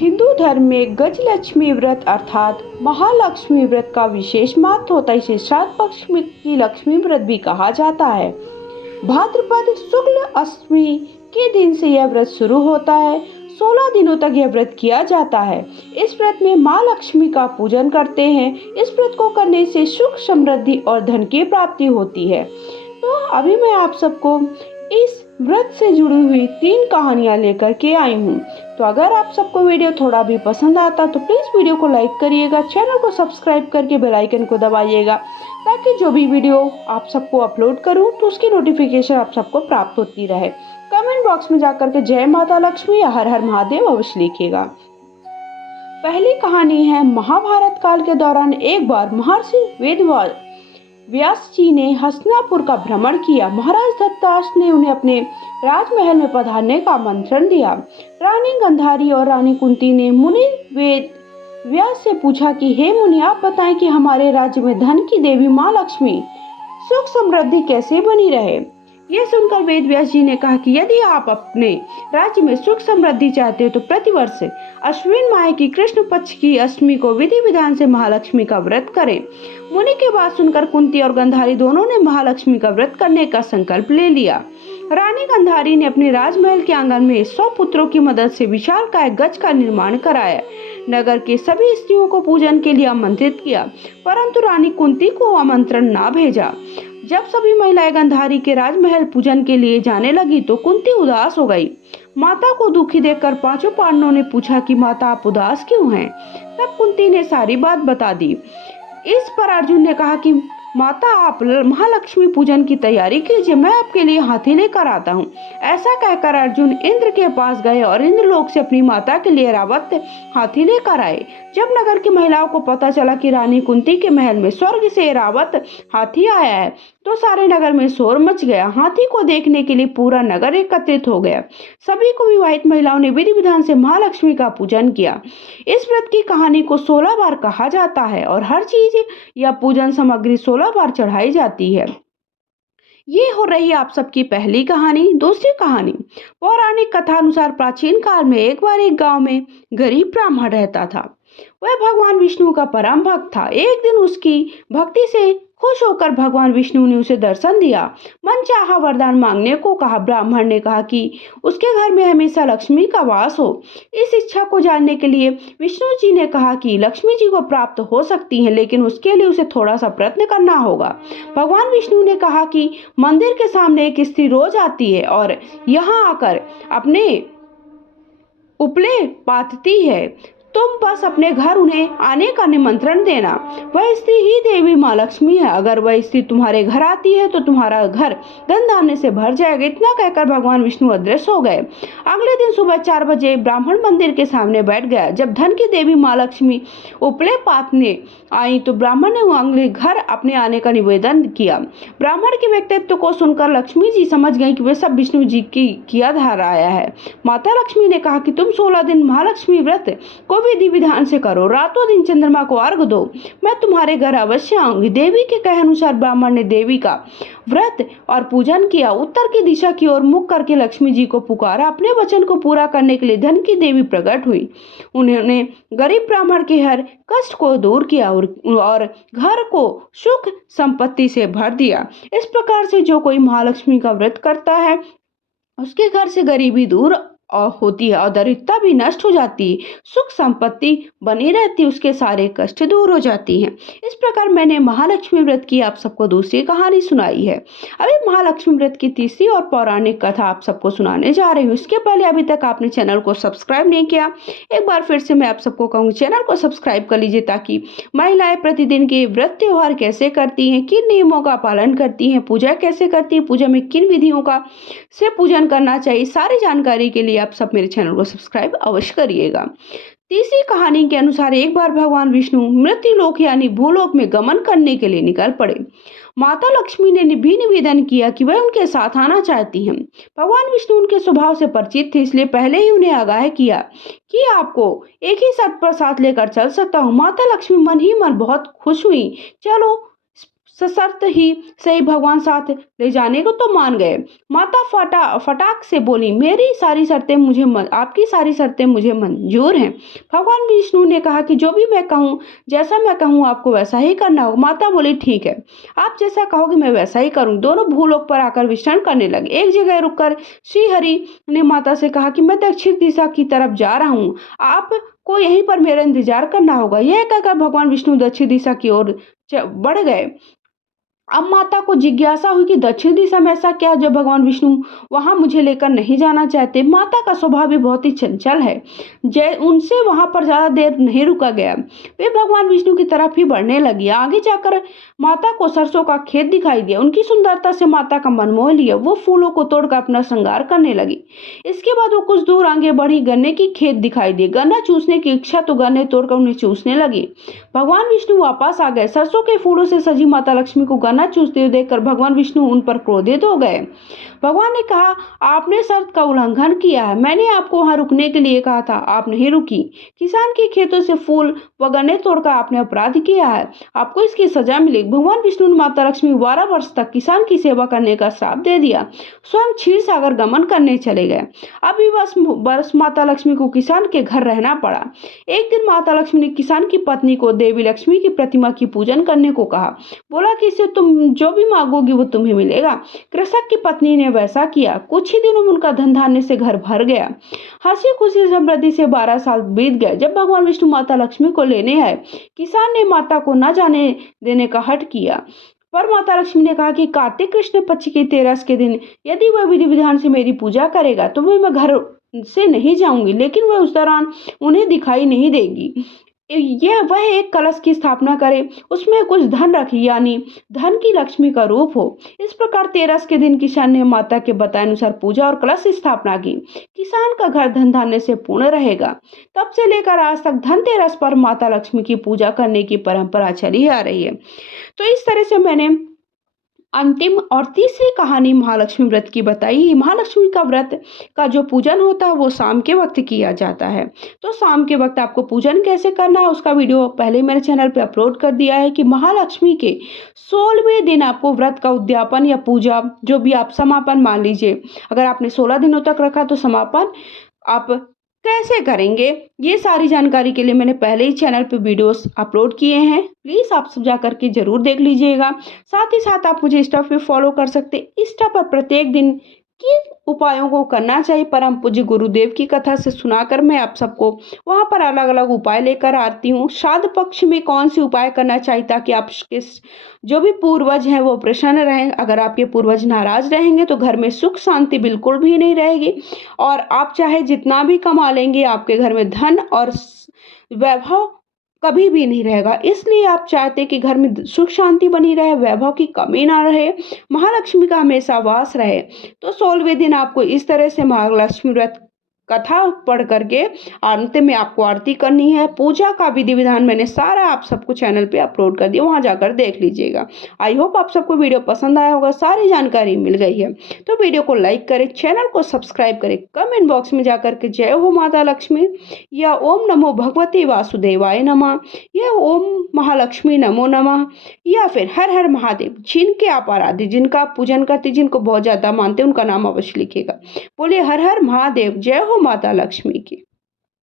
हिंदू धर्म में गजलक्ष्मी व्रत अर्थात महालक्ष्मी व्रत का विशेष महत्व होता है। इसे श्राद्ध पक्ष की लक्ष्मी व्रत भी कहा जाता है। भाद्रपद शुक्ल अष्टमी के दिन से यह व्रत शुरू होता है। 16 दिनों तक यह व्रत किया जाता है। इस व्रत में माँ लक्ष्मी का पूजन करते हैं। इस व्रत को करने से सुख, समृद्धि और धन की प्राप्ति होती है। तो अभी मैं आप सबको इस व्रत से जुड़ी हुई 3 कहानियां लेकर के आई हूँ। तो अगर आप सबको वीडियो थोड़ा भी पसंद आता तो प्लीज वीडियो को लाइक करिएगा, चैनल को सब्सक्राइब करके बेल आइकन को दबाइएगा, ताकि जो भी वीडियो आप सबको अपलोड करूँ तो उसकी नोटिफिकेशन आप सबको प्राप्त होती रहे। कमेंट बॉक्स में जाकर के जय माता लक्ष्मी या हर हर महादेव अवश्य लिखिएगा। पहली कहानी है, महाभारत काल के दौरान एक बार महर्षि व्यास जी ने हस्तिनापुर का भ्रमण किया। महाराज धृतराष्ट्र ने उन्हें अपने राजमहल में पधारने का आमंत्रण दिया। रानी गांधारी और रानी कुंती ने मुनि वेद व्यास से पूछा कि हे मुनि, आप बताएं कि हमारे राज्य में धन की देवी माँ लक्ष्मी सुख समृद्धि कैसे बनी रहे। यह सुनकर वेद व्यास जी ने कहा कि यदि आप अपने राज्य में सुख समृद्धि चाहते हो तो प्रतिवर्ष अश्विन माह की कृष्ण पक्ष की अष्टमी को विधि विधान से महालक्ष्मी का व्रत करें। मुनि की बात सुनकर कुंती और गांधारी दोनों ने महालक्ष्मी का व्रत करने का संकल्प ले लिया। रानी गांधारी ने अपने राजमहल के आंगन में 100 पुत्रों की मदद से विशालकाय गज का निर्माण कराया। नगर के सभी स्त्रियों को पूजन के लिए आमंत्रित किया, परंतु रानी कुंती को आमंत्रण न भेजा। जब सभी महिलाएं गांधारी के राजमहल पूजन के लिए जाने लगी तो कुंती उदास हो गई। माता को दुखी देखकर 5 पांडवों ने पूछा कि माता, आप उदास क्यों हैं? तब कुंती ने सारी बात बता दी। इस पर अर्जुन ने कहा कि माता, आप महालक्ष्मी पूजन की तैयारी कीजिए, मैं आपके लिए हाथी लेकर आता हूँ। ऐसा कहकर अर्जुन इंद्र के पास गए और इंद्रलोक से अपनी माता के लिए रावत हाथी लेकर आए। जब नगर की महिलाओं को पता चला कि रानी कुंती के महल में स्वर्ग से रावत हाथी आया है तो सारे नगर में शोर मच गया। हाथी को देखने के लिए पूरा नगर एकत्रित हो गया। सभी को विवाहित महिलाओं ने विधि विधान से महालक्ष्मी का पूजन किया। इस व्रत की कहानी को 16 बार कहा जाता है और हर चीज या पूजन सामग्री 16 बार चढ़ाई जाती है। ये हो रही आप सबकी पहली कहानी। दूसरी कहानी, पौराणिक कथा अनुसार प्राचीन काल में एक बार एक गांव में गरीब ब्राह्मण रहता था। वह भगवान विष्णु का परम भक्त था। एक दिन उसकी भक्ति से खुश होकर भगवान विष्णु ने उसे दर्शन दिया। मनचाहा वरदान मांगने को कहा। ब्राह्मण ने कहा कि उसके घर में हमेशा लक्ष्मी का वास हो। इस इच्छा को जानने के लिए विष्णु जी ने कहा कि लक्ष्मी जी को प्राप्त हो सकती हैं, लेकिन उसके लिए उसे थोड़ा सा प्रयत्न करना होगा। भगवान विष्णु ने कहा कि मंदिर के सामने एक स्त्री रोज आती है और यहाँ आकर अपने उपले पाथती है। तुम बस अपने घर उन्हें आने का निमंत्रण देना। वह स्त्री ही देवी माँ लक्ष्मी है। अगर वह स्त्री तुम्हारे घर आती है तो तुम्हारा घर धन धान्य से भर जाएगा। इतना कहकर भगवान विष्णु अदृश्य हो गए। अगले दिन सुबह 4 बजे ब्राह्मण मंदिर के सामने बैठ गया। जब धन की देवी माँ लक्ष्मी उपले पाथने आई तो ब्राह्मण ने अगले घर अपने आने का निवेदन किया। ब्राह्मण के व्यक्तित्व को सुनकर लक्ष्मी जी समझ गई कि वे सब विष्णु जी की किया धारा आया है। माता लक्ष्मी ने कहा कि तुम 16 दिन महालक्ष्मी व्रत को विधि विधान से करो। रातों दिन चंद्रमा को अर्घ दो, मैं तुम्हारे घर अवश्य आऊंगी। देवी के कहे अनुसार ब्राह्मण ने देवी का व्रत और पूजन किया। उत्तर की दिशा की ओर मुख करके लक्ष्मी जी को पुकारा। अपने वचन को पूरा करने के लिए धन की देवी प्रकट हुई। उन्होंने गरीब ब्राह्मण के हर कष्ट को दूर किया और घर को सुख संपत्ति से भर दिया। इस प्रकार से जो कोई महालक्ष्मी का व्रत करता है उसके घर से गरीबी दूर होती है और दरिद्रता भी नष्ट हो जाती है, सुख संपत्ति बनी रहती है, उसके सारे कष्ट दूर हो जाती हैं। इस प्रकार मैंने महालक्ष्मी व्रत की आप सबको दूसरी कहानी सुनाई है। अभी महालक्ष्मी व्रत की तीसरी और पौराणिक कथा आप सबको सुनाने जा रही हूँ। इसके पहले अभी तक आपने चैनल को सब्सक्राइब नहीं किया, एक बार फिर से मैं आप सबको कहूँगी चैनल को सब्सक्राइब कर लीजिए, ताकि महिलाएं प्रतिदिन के व्रत त्योहार कैसे करती हैं, किन नियमों का पालन करती हैं, पूजा कैसे करती है, पूजा में किन विधियों का से पूजन करना चाहिए, सारी जानकारी के लिए आप सब मेरे चैनल को सब्सक्राइब अवश्य करिएगा। तीसरी कहानी के अनुसार एक बार भगवान विष्णु मृत्युलोक यानी भूलोक में गमन करने के लिए निकल पड़े। माता लक्ष्मी ने भी निवेदन किया कि वह उनके साथ आना चाहती हैं। भगवान विष्णु उनके स्वभाव से परिचित थे, इसलिए पहले ही उन्हें आगाह किया कि आपको एक ही शर्त पर साथ लेकर चल सकता हूँ। माता लक्ष्मी मन ही मन बहुत खुश हुई। चलो सशर्त ही सही भगवान साथ ले जाने को तो मान गए। माता फटाक से बोली, मेरी सारी शर्तें आपकी सारी शर्तें मुझे मंजूर हैं। भगवान विष्णु ने कहा कि जो भी मैं कहूँ, जैसा मैं कहूँ आपको वैसा ही करना होगा। माता बोली, ठीक है, आप जैसा कहोगे मैं वैसा ही करूँ। दोनों भूलोक पर आकर विश्राम करने लगे। एक जगह रुककर श्री हरि ने माता से कहा कि मैं दक्षिण दिशा की तरफ जा रहा हूँ, आपको यहीं पर मेरा इंतजार करना होगा। यह कहकर भगवान विष्णु दक्षिण दिशा की ओर बढ़ गए। अब माता को जिज्ञासा हुई कि दक्षिण दिशा में ऐसा क्या जो भगवान विष्णु वहां मुझे लेकर नहीं जाना चाहते। माता का स्वभाव भी बहुत ही चंचल है। उनसे वहां पर ज्यादा देर नहीं रुका गया, वे भगवान विष्णु की तरफ ही बढ़ने लगी। आगे जाकर माता को सरसों का खेत दिखाई दिया। उनकी सुंदरता से माता का मन मोह लिया। वो फूलों को तोड़कर अपना श्रृंगार करने लगी। इसके बाद वो कुछ दूर आगे बढ़ी। गन्ने की खेत दिखाई दिए। गन्ना चूसने की इच्छा तो गन्ने तोड़कर उन्हें चूसने लगी। भगवान विष्णु वापस आ गए। सरसों के फूलों से सजी माता लक्ष्मी को गन्ना चूसते हुए देखकर भगवान विष्णु उन पर क्रोधित हो गए। भगवान ने कहा, आपने शर्त का उल्लंघन किया है। मैंने आपको वहां रुकने के लिए कहा था, आप नहीं रुकी। किसान के खेतों से फूल व गन्ने तोड़कर आपने अपराध किया है, आपको इसकी सजा मिलेगी। भगवान विष्णु ने माता लक्ष्मी 12 वर्ष तक किसान की सेवा करने का श्राप दे दिया। स्वयं क्षीर सागर गमन करने चले गए। अभी बस माता लक्ष्मी को किसान के घर रहना पड़ा। एक दिन माता लक्ष्मी ने किसान की पत्नी को देवी लक्ष्मी की प्रतिमा की पूजन करने को कहा। बोला कि इससे तुम जो भी मांगोगी वो तुम्हें मिलेगा। कृषक की पत्नी ने वैसा किया। कुछ ही दिनों में उनका धन धान्य से घर भर गया। हंसी खुशी समृद्धि से 12 साल बीत गए। जब भगवान विष्णु माता लक्ष्मी को लेने आए, किसान ने माता को न जाने देने का हठ किया। पर माता लक्ष्मी ने कहा कि कार्तिक कृष्ण पक्ष की 13 के दिन यदि वह विधि विधान से मेरी पूजा करेगा तो मैं घर से नहीं जाऊंगी, लेकिन वह उस दौरान उन्हें दिखाई नहीं देगी। वह एक कलश की स्थापना करे, उसमें कुछ धन रखे, यानी धन की लक्ष्मी का रूप हो। इस प्रकार 13 के दिन किसान ने माता के बताए अनुसार पूजा और कलश स्थापना की। किसान का घर धन धान्य से पूर्ण रहेगा। तब से लेकर आज तक धनतेरस पर माता लक्ष्मी की पूजा करने की परंपरा चली आ रही है। तो इस तरह से मैंने अंतिम और तीसरी कहानी महालक्ष्मी व्रत की बताई। महालक्ष्मी का व्रत का जो पूजन होता है वो शाम के वक्त किया जाता है। तो शाम के वक्त आपको पूजन कैसे करना है उसका वीडियो पहले मेरे चैनल पे अपलोड कर दिया है कि महालक्ष्मी के 16वें दिन आपको व्रत का उद्यापन या पूजा जो भी आप समापन मान लीजिए, अगर आपने 16 दिनों तक रखा तो समापन आप कैसे करेंगे, ये सारी जानकारी के लिए मैंने पहले ही चैनल पे वीडियोस अपलोड किए हैं। प्लीज़ आप सब जा करके जरूर देख लीजिएगा। साथ ही साथ आप मुझे इंस्टा पे फॉलो कर सकते हैं। इंस्टा पर प्रत्येक दिन किन उपायों को करना चाहिए परम पूज्य गुरुदेव की कथा से सुनाकर मैं आप सबको वहाँ पर अलग अलग उपाय लेकर आती हूँ। श्राद्ध पक्ष में कौन से उपाय करना चाहिए ताकि आपके जो भी पूर्वज हैं वो प्रसन्न रहें। अगर आपके पूर्वज नाराज रहेंगे तो घर में सुख शांति बिल्कुल भी नहीं रहेगी और आप चाहे जितना भी कमा लेंगे आपके घर में धन और वैभव कभी भी नहीं रहेगा। इसलिए आप चाहते कि घर में सुख शांति बनी रहे, वैभव की कमी ना रहे, महालक्ष्मी का हमेशा वास रहे। तो 16वें दिन आपको इस तरह से महालक्ष्मी व्रत कथा पढ़ करके अंत में आपको आरती करनी है। पूजा का विधि विधान मैंने सारा आप सबको चैनल पे अपलोड कर दिया, वहां जाकर देख लीजिएगा। आई होप आप सबको वीडियो पसंद आया होगा, सारी जानकारी मिल गई है। तो वीडियो को लाइक करें, चैनल को सब्सक्राइब करें, कमेंट बॉक्स में जाकर के जय हो माता लक्ष्मी या ओम नमो भगवते वासुदेवाय नमः या ओम महालक्ष्मी नमो नमः या फिर हर हर महादेव, जिनके आप आराध्य, जिनका आप पूजन करते, जिनको बहुत ज्यादा मानते हैं, उनका नाम अवश्य लिखिएगा। बोले हर हर महादेव, जय हो माता लक्ष्मी की।